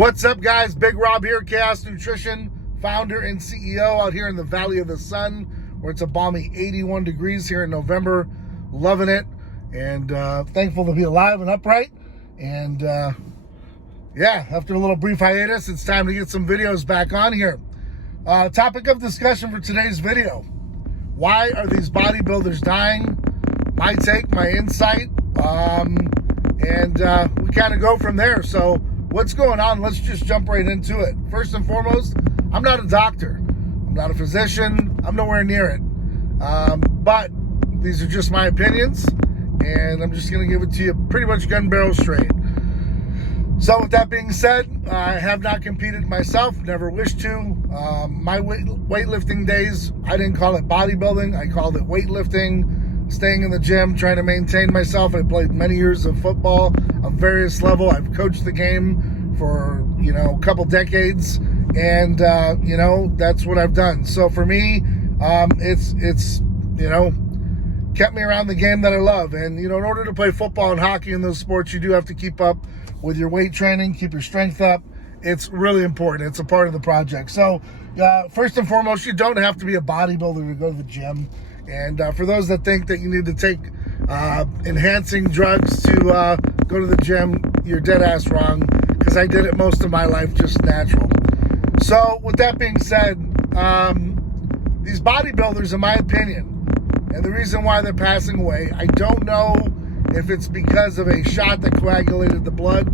What's up, guys? Big Rob here, Chaos Nutrition, founder and CEO out here in the Valley of the Sun, where it's a balmy 81 degrees here in November. Loving it, and thankful to be alive and upright. And yeah, after a little brief hiatus, it's time to get some videos back on here. Topic of discussion for today's video: why are these bodybuilders dying? My take, my insight, and we kind of go from there. So what's going on? Let's just jump right into it. First and foremost, I'm not a doctor. I'm not a physician. I'm nowhere near it. But these are just my opinions, and I'm just going to give it to you pretty much gun barrel straight. So with that being said, I have not competed myself, never wish to. My weightlifting days, I didn't call it bodybuilding. I called it weightlifting, staying in the gym, trying to maintain myself. I played many years of football of various level. I've coached the game for, a couple decades, and, that's what I've done. So for me, it's kept me around the game that I love. And, in order to play football and hockey in those sports, you do have to keep up with your weight training, keep your strength up. It's really important. It's a part of the project. So first and foremost, you don't have to be a bodybuilder to go to the gym. And for those that think that you need to take enhancing drugs to go to the gym, you're dead ass wrong, because I did it most of my life just natural. So with that being said, these bodybuilders, in my opinion, and the reason why they're passing away, I don't know if it's because of a shot that coagulated the blood.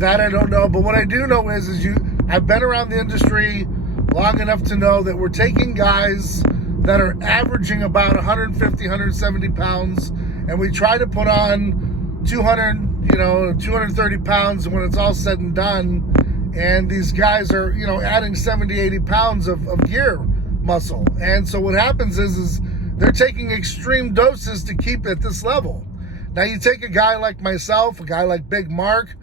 That I don't know. But what I do know is I've been around the industry long enough to know that we're taking guys that are averaging about 150, 170 pounds, and we try to put on 200, 230 pounds, and when it's all said and done, and these guys are, adding 70, 80 pounds of gear muscle. And so what happens is they're taking extreme doses to keep at this level. Now you take a guy like myself, a guy like Big Mark,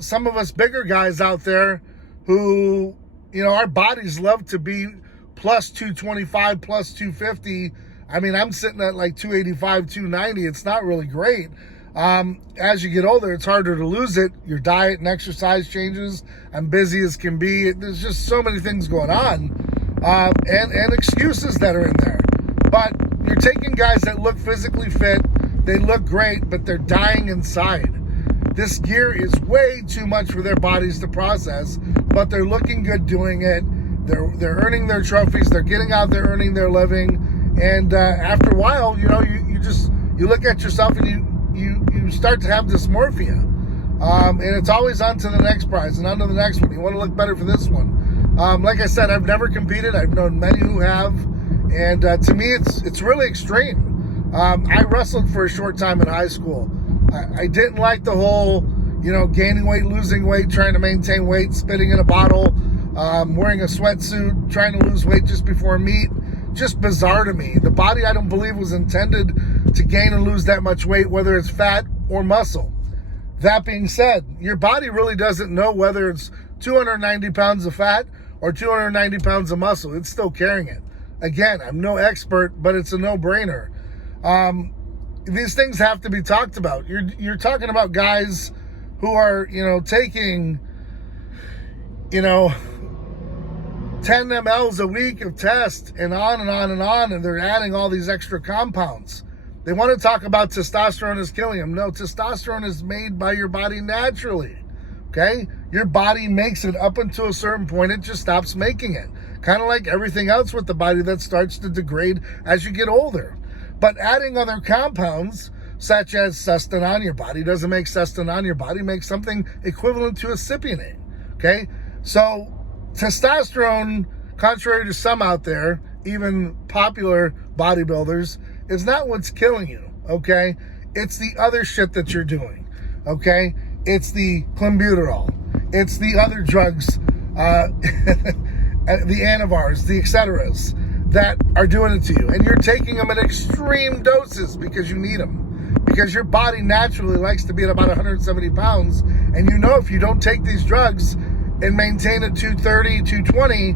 some of us bigger guys out there who, our bodies love to be plus 225, plus 250. I mean, I'm sitting at like 285, 290. It's not really great. As you get older, it's harder to lose it. Your diet and exercise changes. I'm busy as can be. There's just so many things going on, and excuses that are in there. But you're taking guys that look physically fit. They look great, but they're dying inside. This gear is way too much for their bodies to process, but they're looking good doing it. They're earning their trophies. They're getting out there earning their living. And after a while, you look at yourself and you start to have dysmorphia. And it's always on to the next prize and on to the next one. You want to look better for this one. Like I said, I've never competed. I've known many who have. And to me, it's really extreme. I wrestled for a short time in high school. I didn't like the whole, gaining weight, losing weight, trying to maintain weight, spitting in a bottle, wearing a sweatsuit, trying to lose weight just before meet. Just bizarre to me. The body, I don't believe, was intended to gain and lose that much weight, whether it's fat or muscle. That being said, your body really doesn't know whether it's 290 pounds of fat or 290 pounds of muscle. It's still carrying it. Again, I'm no expert, but it's a no-brainer. These things have to be talked about. You're talking about guys who are, taking, 10 mLs a week of test and on and on and on, and they're adding all these extra compounds. They want to talk about testosterone is killing them. No, testosterone is made by your body naturally, okay? Your body makes it up until a certain point. It just stops making it. Kind of like everything else with the body that starts to degrade as you get older. But adding other compounds, such as sustanon, your body doesn't make sustanon, your body makes something equivalent to a cypionate, okay? So testosterone, contrary to some out there, even popular bodybuilders, is not what's killing you, okay? It's the other shit that you're doing, okay? It's the clenbuterol. It's the other drugs, the antivars, the etceteras, that are doing it to you. And you're taking them in extreme doses because you need them. Because your body naturally likes to be at about 170 pounds. And if you don't take these drugs and maintain at 230, 220,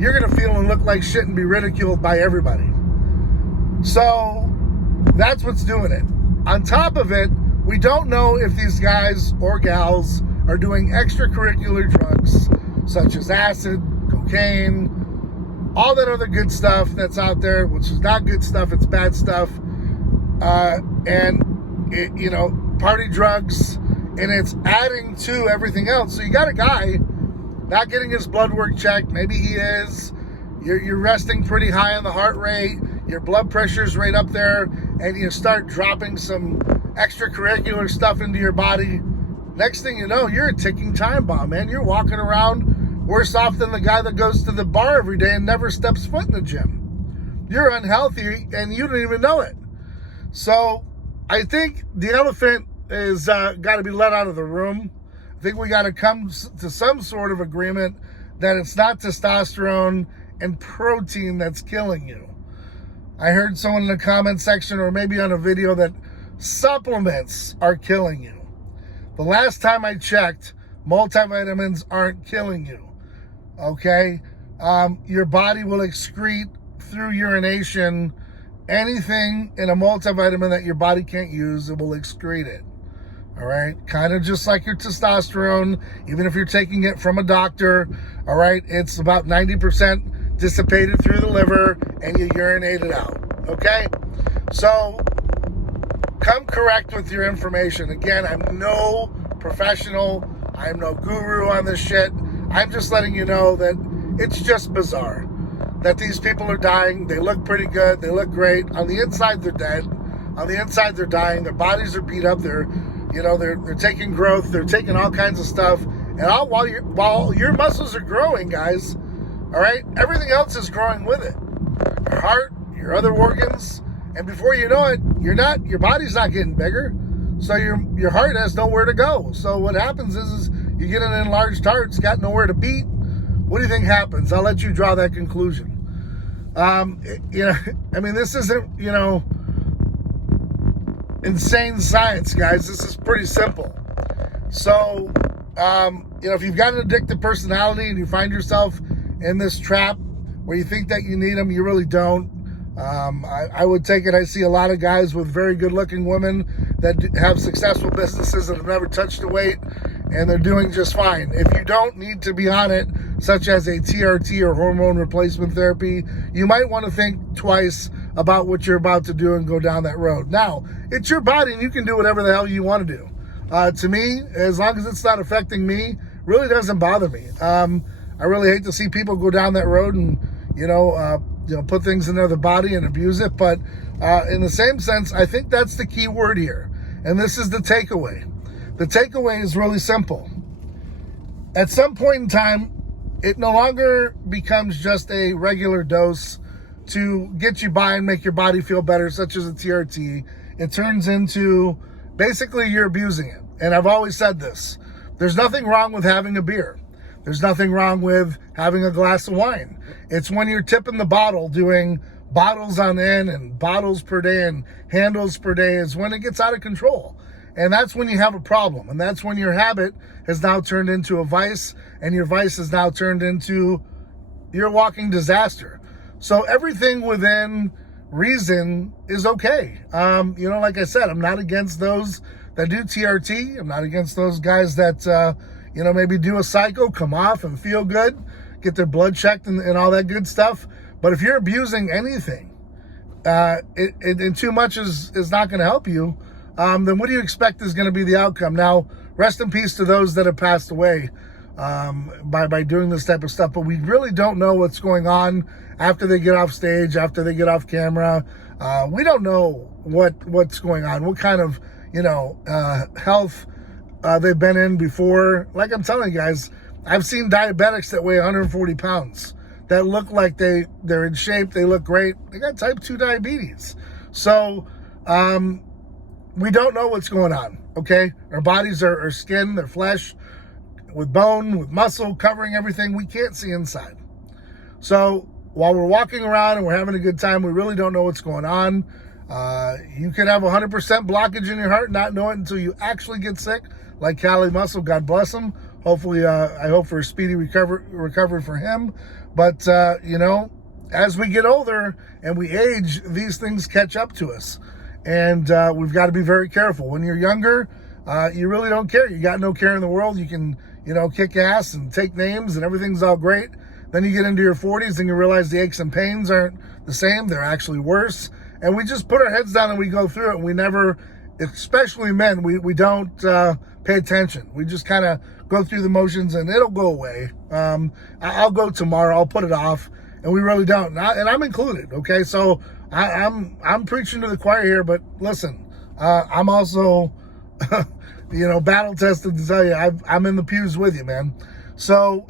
you're going to feel and look like shit and be ridiculed by everybody. So that's what's doing it. On top of it, we don't know if these guys or gals are doing extracurricular drugs such as acid, cocaine, all that other good stuff that's out there, which is not good stuff, it's bad stuff. Party drugs, and it's adding to everything else. So you got a guy not getting his blood work checked. Maybe he is. You're resting pretty high on the heart rate. Your blood pressure's right up there, and you start dropping some extracurricular stuff into your body. Next thing you know, you're a ticking time bomb, man. You're walking around worse off than the guy that goes to the bar every day and never steps foot in the gym. You're unhealthy, and you don't even know it. So I think the elephant is got to be let out of the room. I think we got to come to some sort of agreement that it's not testosterone and protein that's killing you. I heard someone in the comment section or maybe on a video that supplements are killing you. The last time I checked, multivitamins aren't killing you. Okay? Your body will excrete through urination anything in a multivitamin that your body can't use, it will excrete it. All right? Kind of just like your testosterone, even if you're taking it from a doctor, all right? It's about 90% dissipated through the liver and you urinate it out. Okay? So, come correct with your information. Again, I'm no professional. I'm no guru on this shit. I'm just letting you know that it's just bizarre that these people are dying. They look pretty good. They look great. On the inside, they're dead. On the inside, they're dying. Their bodies are beat up. They're taking growth. They're taking all kinds of stuff. And while your muscles are growing, guys, all right, everything else is growing with it. Your heart, your other organs, and before you know it, your body's not getting bigger. So your heart has nowhere to go. So what happens is you get an enlarged heart. It's got nowhere to beat. What do you think happens? I'll let you draw that conclusion. This isn't, insane science, guys. This is pretty simple. So, if you've got an addictive personality and you find yourself in this trap where you think that you need them, you really don't. I would take it. I see a lot of guys with very good-looking women that have successful businesses that have never touched a weight, and they're doing just fine. If you don't need to be on it, such as a TRT or hormone replacement therapy, you might want to think twice about what you're about to do and go down that road. Now, it's your body, and you can do whatever the hell you want to do. To me, as long as it's not affecting me, really doesn't bother me. I really hate to see people go down that road and, put things into the body and abuse it. But in the same sense, I think that's the key word here. And this is the takeaway. The takeaway is really simple. At some point in time, it no longer becomes just a regular dose to get you by and make your body feel better, such as a TRT. It turns into basically you're abusing it. And I've always said this. There's nothing wrong with having a beer. There's nothing wrong with having a glass of wine. It's when you're tipping the bottle, doing bottles on end and bottles per day and handles per day is when it gets out of control. And that's when you have a problem. And that's when your habit has now turned into a vice, and your vice has now turned into your walking disaster. So everything within reason is okay. Like I said, I'm not against those that do TRT. I'm not against those guys that, maybe do a cycle, come off and feel good, get their blood checked and all that good stuff. But if you're abusing anything, and too much is not going to help you, then what do you expect is going to be the outcome? Now, rest in peace to those that have passed away by doing this type of stuff. But we really don't know what's going on after they get off stage, after they get off camera. We don't know what's going on, what kind of health they've been in before. Like I'm telling you guys, I've seen diabetics that weigh 140 pounds that look like they're in shape, they look great. They got type 2 diabetes. So we don't know what's going on, okay? Our bodies are skin, they're flesh, with bone, with muscle, covering everything. We can't see inside. So while we're walking around and we're having a good time, we really don't know what's going on. You could have 100% blockage in your heart, not know it until you actually get sick, like Cali Muscle, God bless him. Hopefully, I hope for a speedy recovery for him. But, as we get older and we age, these things catch up to us. And we've got to be very careful. When you're younger, you really don't care. You got no care in the world. You can, kick ass and take names and everything's all great. Then you get into your 40s and you realize the aches and pains aren't the same. They're actually worse. And we just put our heads down and we go through it. And we never, especially men, we don't pay attention. We just kind of go through the motions and it'll go away. I'll go tomorrow. I'll put it off. And we really don't. And I'm included, okay? So I'm preaching to the choir here, but listen, I'm also, battle tested to tell you, I'm in the pews with you, man. So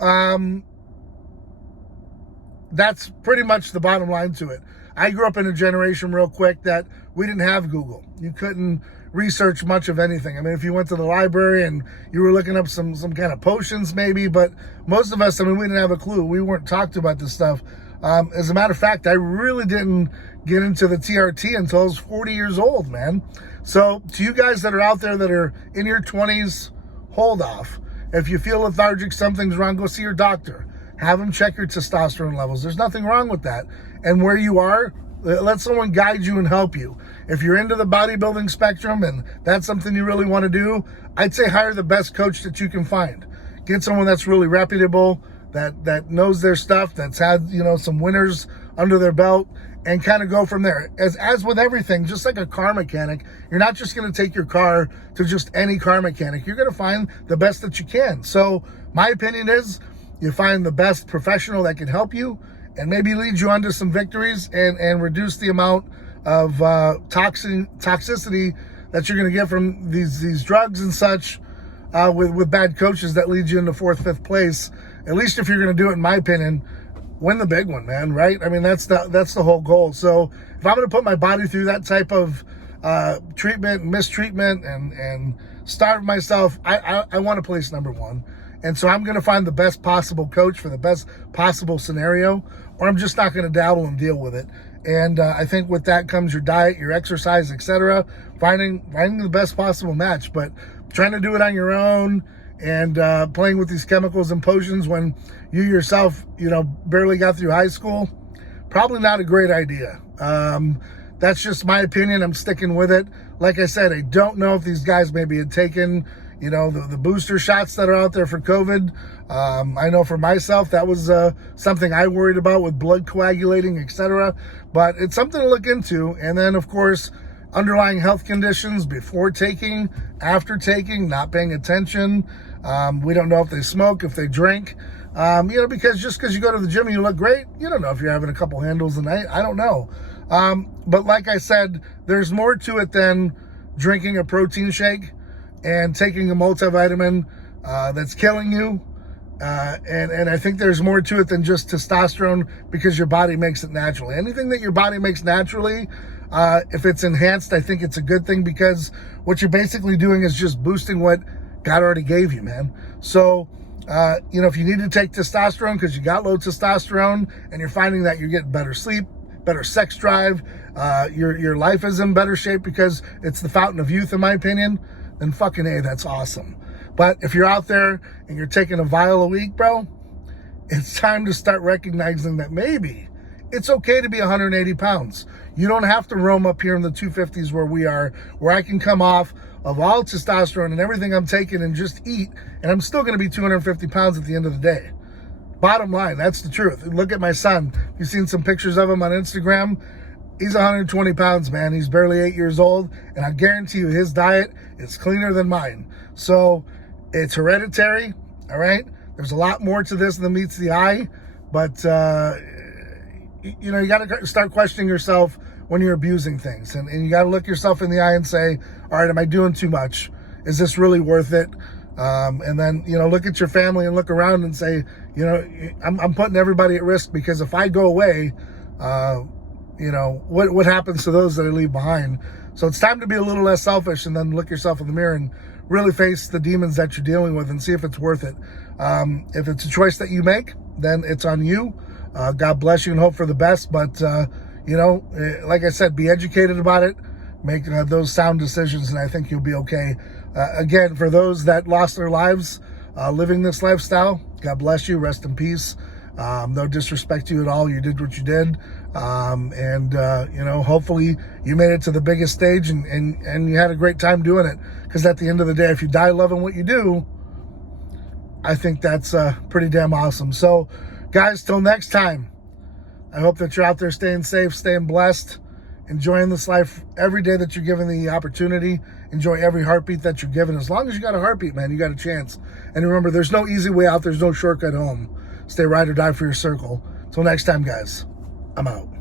that's pretty much the bottom line to it. I grew up in a generation real quick that we didn't have Google. You couldn't research much of anything. I mean, if you went to the library and you were looking up some kind of potions maybe, but most of us, we didn't have a clue. We weren't talked about this stuff. As a matter of fact, I really didn't get into the TRT until I was 40 years old, man. So to you guys that are out there that are in your 20s, hold off. If you feel lethargic, something's wrong, go see your doctor. Have them check your testosterone levels. There's nothing wrong with that. And where you are, let someone guide you and help you. If you're into the bodybuilding spectrum and that's something you really want to do, I'd say hire the best coach that you can find. Get someone that's really reputable, that knows their stuff, that's had, some winners under their belt, and kind of go from there. As with everything, just like a car mechanic, you're not just going to take your car to just any car mechanic. You're going to find the best that you can. So my opinion is you find the best professional that can help you and maybe lead you onto some victories and reduce the amount of toxicity that you're going to get from these drugs and such with bad coaches that lead you into 4th, 5th place. At least if you're going to do it, in my opinion, win the big one, man, right? That's the whole goal. So if I'm going to put my body through that type of treatment, mistreatment, and starve myself, I want to place number 1. And so I'm going to find the best possible coach for the best possible scenario, or I'm just not going to dabble and deal with it. And I think with that comes your diet, your exercise, etc. Finding the best possible match, but trying to do it on your own and playing with these chemicals and potions when you yourself, barely got through high school, probably not a great idea. That's just my opinion. I'm sticking with it. Like I said, I don't know if these guys maybe had taken, the booster shots that are out there for COVID. I know for myself, that was something I worried about with blood coagulating, etc. But it's something to look into. And then, of course, underlying health conditions before taking, after taking, not paying attention. We don't know if they smoke, if they drink. Because just because you go to the gym and you look great, you don't know if you're having a couple handles a night. I don't know. But like I said, there's more to it than drinking a protein shake and taking a multivitamin that's killing you. And I think there's more to it than just testosterone because your body makes it naturally. Anything that your body makes naturally, if it's enhanced, I think it's a good thing because what you're basically doing is just boosting what God already gave you, man. So, if you need to take testosterone because you got low testosterone and you're finding that you're getting better sleep, better sex drive, your life is in better shape because it's the fountain of youth, in my opinion, then fucking A, that's awesome. But if you're out there and you're taking a vial a week, bro, it's time to start recognizing that maybe it's okay to be 180 pounds. You don't have to roam up here in the 250s where we are, where I can come off of all testosterone and everything I'm taking and just eat, and I'm still going to be 250 pounds at the end of the day. Bottom line, that's the truth. Look at my son. You've seen some pictures of him on Instagram. He's 120 pounds, man. He's barely 8 years old, and I guarantee you his diet is cleaner than mine. So it's hereditary, all right? There's a lot more to this than meets the eye, but, you got to start questioning yourself when you're abusing things, and you got to look yourself in the eye and say, all right, am I doing too much? Is this really worth it? And then, look at your family and look around and say, I'm putting everybody at risk because if I go away, what happens to those that I leave behind? So it's time to be a little less selfish and then look yourself in the mirror and really face the demons that you're dealing with and see if it's worth it. If it's a choice that you make, then it's on you. God bless you and hope for the best. But, like I said, be educated about it. Make those sound decisions, and I think you'll be okay. Again, for those that lost their lives living this lifestyle, God bless you. Rest in peace. No disrespect to you at all. You did what you did. You know, hopefully you made it to the biggest stage and you had a great time doing it. Because at the end of the day, if you die loving what you do, I think that's pretty damn awesome. So, guys, till next time, I hope that you're out there staying safe, staying blessed, enjoying this life every day that you're given the opportunity. Enjoy every heartbeat that you're given. As long as you got a heartbeat, man, you got a chance. And remember, there's no easy way out. There's no shortcut home. Stay ride or die for your circle. Till next time, guys, I'm out.